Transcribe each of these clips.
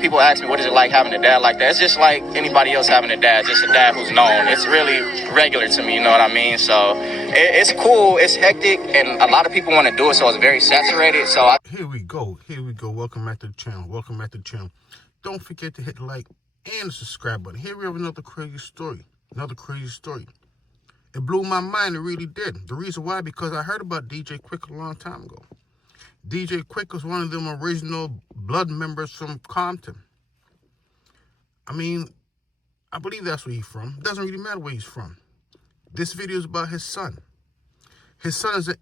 People ask me, what is it like having a dad like that? It's just like anybody else having a dad, just a dad who's known. It's really regular to me, you know what I mean? So it's cool, it's hectic, and a lot of people want to do it, so it's very saturated. Here we go. Welcome back to the channel. Don't forget to hit the like and the subscribe button. Here we have another crazy story. It blew my mind, it really did. The reason why, because I heard about DJ Quik a long time ago. DJ Quik was one of them original blood members from Compton. I mean, I believe that's where he's from. It doesn't really matter where he's from. This video is about his son. Imagine,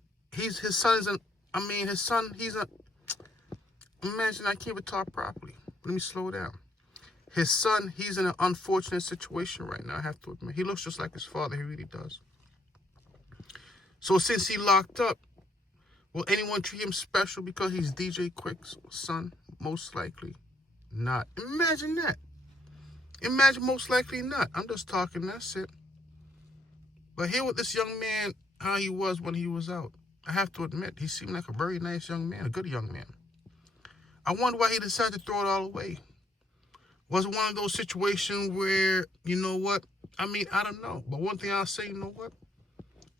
I can't even talk properly. Let me slow down. His son, he's in an unfortunate situation right now, I have to admit. He looks just like his father, he really does. So since he locked up, will anyone treat him special because he's DJ Quik's son? Most likely not. Imagine that. Most likely not. I'm just talking, that's it. But here with this young man, how he was when he was out. I have to admit, he seemed like a very nice young man, a good young man. I wonder why he decided to throw it all away. Was it one of those situations where, you know what? I don't know. But one thing I'll say, you know what?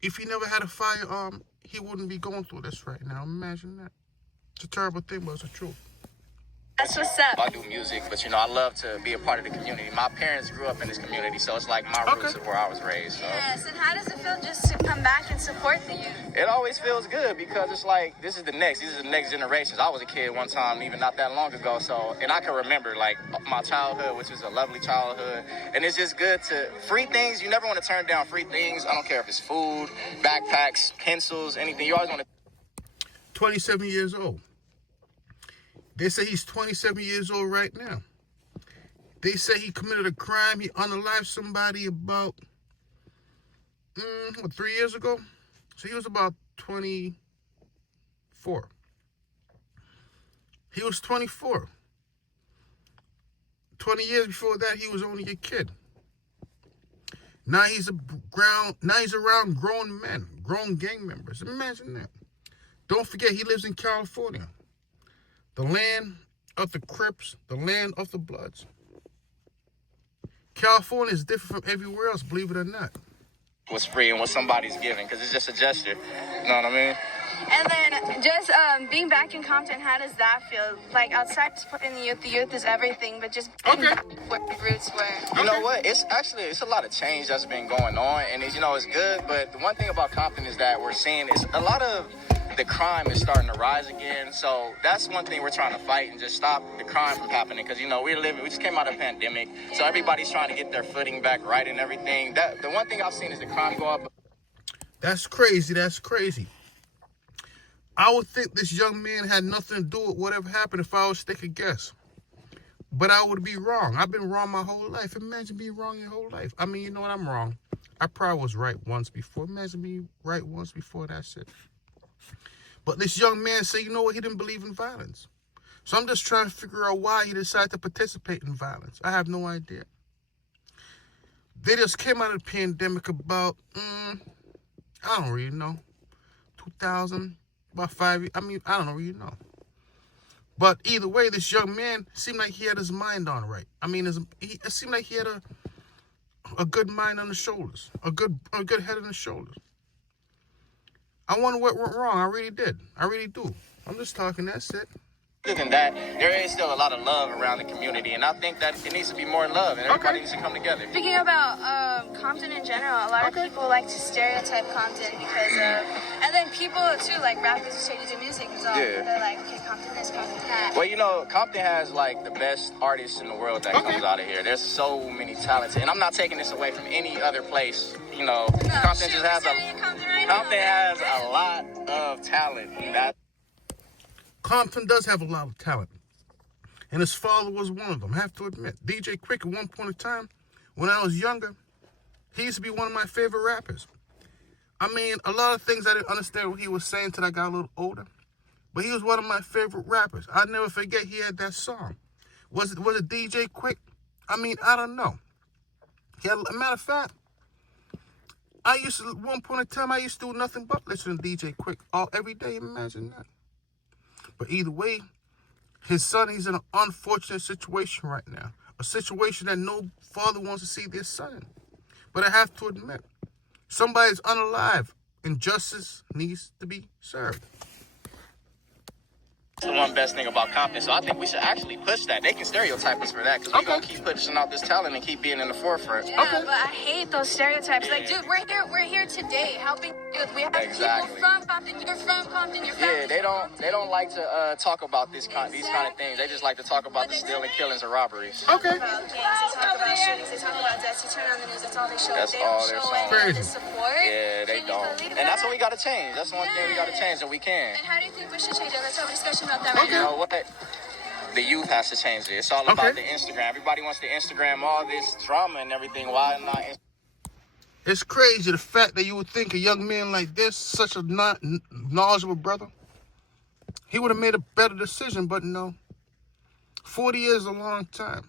If he never had a firearm, he wouldn't be going through this right now. Imagine that. It's a terrible thing, but it's the truth. That's what's up. I do music, but I love to be a part of the community. My parents grew up in this community, so it's like my roots of where I was raised. So. Yes, and how does it feel just to come back and support the youth? It always feels good because it's like these are the next generations. I was a kid one time, even not that long ago, and I can remember like my childhood, which was a lovely childhood, and it's just good to free things. You never want to turn down free things. I don't care if it's food, backpacks, pencils, anything. You always want to. 27 years old. They say he's 27 years old right now. They say he committed a crime. He unalived somebody about, 3 years ago? So he was about 24. He was 24. 20 years before that, he was only a kid. Now he's around grown men, grown gang members. Imagine that. Don't forget, he lives in California. The land of the Crips, the land of the Bloods. California is different from everywhere else, believe it or not. What's free and what somebody's giving, because it's just a gesture. You know what I mean? And then just being back in Compton, how does that feel? Like outside supporting the youth is everything, but just where the roots were. You know what? It's a lot of change that's been going on, and it's good. But the one thing about Compton is that we're seeing is a lot of the crime is starting to rise again. So that's one thing we're trying to fight and just stop the crime from happening. Because, we just came out of a pandemic. So everybody's trying to get their footing back right and everything. The one thing I've seen is the crime go up. That's crazy. I would think this young man had nothing to do with whatever happened if I was to take a guess. But I would be wrong. I've been wrong my whole life. Imagine being wrong your whole life. You know what? I'm wrong. I probably was right once before. Imagine being right once before, that's it. But this young man said, you know what, he didn't believe in violence. So I'm just trying to figure out why he decided to participate in violence. I have no idea. They just came out of the pandemic about, I don't really know, 2000, about 5 years. I don't really know. But either way, this young man seemed like he had his mind on right. It seemed like he had a good mind on the shoulders, a good head on the shoulders. I wonder what went wrong. I really did. I really do. I'm just talking, that's it. Other than that, there is still a lot of love around the community, and I think that it needs to be more love, and everybody needs to come together. Speaking about Compton in general, a lot of people like to stereotype Compton because of, and then people too, like rappers who say to do music as well. Yeah. They're like, okay, Compton this, Compton that. Well, Compton has like the best artists in the world that comes out of here. There's so many talented, and I'm not taking this away from any other place. Compton just has Compton has a lot of talent. Compton does have a lot of talent. And his father was one of them, I have to admit. DJ Quik, at one point in time, when I was younger, he used to be one of my favorite rappers. A lot of things I didn't understand what he was saying until I got a little older. But he was one of my favorite rappers. I'll never forget he had that song. Was it DJ Quik? I don't know. A matter of fact, at one point in time, I used to do nothing but listen to DJ Quik every day. Imagine that. But either way, His son, he's in an unfortunate situation right now. A situation that no father wants to see their son in. But I have to admit, somebody's unalive and justice needs to be served. That's the one best thing about Compton. So I think we should actually push that. They can stereotype us for that because we're going to keep pushing out this talent and keep being in the forefront. Yeah, but I hate those stereotypes. Like, dude, we're here today helping youth. We have people from Compton. You're from Compton. You're from they don't like to talk about these kind of things. They just like to talk about the stealing, killings, and robberies. Okay. They talk about shootings. They talk about deaths. You turn on the news. That's all they show. That's they all don't they're show showing. any of the support. Yeah, they don't. And that's what we got to change. That's one thing we got to change, and we can. And how do you think we should change it? Let's have a discussion about that right You now. know what? The youth has to change it. It's all about the Instagram. Everybody wants to Instagram all this drama and everything. Why not? It's crazy the fact that you would think a young man like this, such a knowledgeable brother, he would have made a better decision, but no. 40 years is a long time.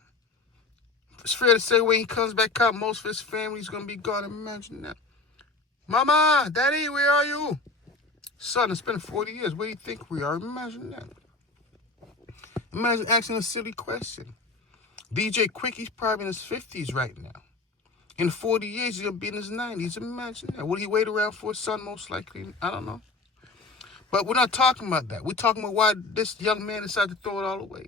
It's fair to say when he comes back out, most of his family's going to be gone. Imagine that. Mama, Daddy, where are you? Son, it's been 40 years. Where do you think we are? Imagine that. Imagine asking a silly question. DJ Quik, he's probably in his 50s right now. In 40 years, he's going to be in his 90s. Imagine that. Would he wait around for his son? Most likely. I don't know. But we're not talking about that. We're talking about why this young man decided to throw it all away.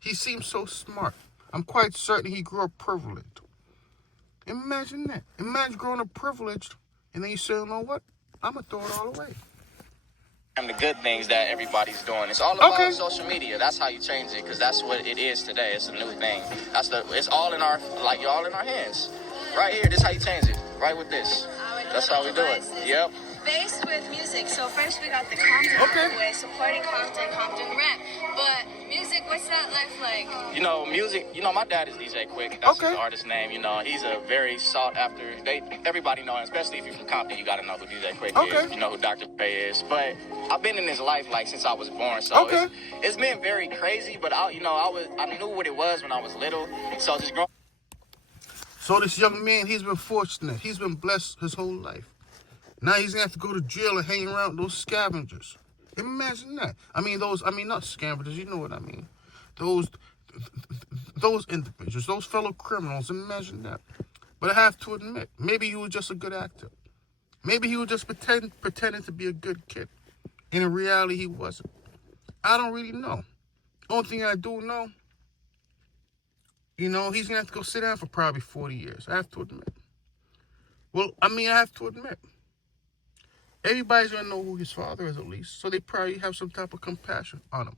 He seems so smart. I'm quite certain he grew up privileged. Imagine that. Imagine growing up privileged, and then you say, you know what? I'm going to throw it all away. And the good things that everybody's doing. It's all about social media. That's how you change it, because that's what it is today. It's a new thing. It's all in our hands. Right here, this is how you change it. Right with this. That's how we do it. Yep. Based with music. So first we got the Compton out the way, supporting Compton rap. But music, what's that life like? Music, my dad is DJ Quik. That's his artist name. He's a very sought after. Everybody know him, especially if you're from Compton, you gotta know who DJ Quik is. You know who Dr. Dre is. But I've been in his life since I was born. So it's been very crazy, but I knew what it was when I was little. So just growing. So this young man, he's been fortunate. He's been blessed his whole life. Now he's going to have to go to jail and hang around with those scavengers. Imagine that. Not scavengers, you know what I mean. Those individuals, those fellow criminals, imagine that. But I have to admit, maybe he was just a good actor. Maybe he was just pretending to be a good kid. And in reality, he wasn't. I don't really know. Only thing I do know, he's going to have to go sit down for probably 40 years. I have to admit. I have to admit. Everybody's going to know who his father is, at least. So they probably have some type of compassion on him.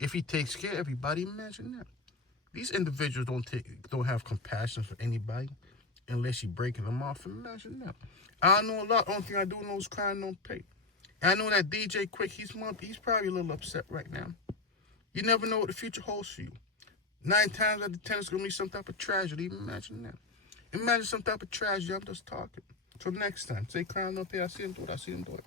If he takes care of everybody, imagine that. These individuals don't have compassion for anybody unless you're breaking them off. Imagine that. I know a lot. Only thing I do know is crime don't pay. And I know that DJ Quik, he's probably a little upset right now. You never know what the future holds for you. 9 times out of 10, it's going to be some type of tragedy. Imagine that. Imagine some type of tragedy. I'm just talking. Till next time, say crime don't pay. I see them do it.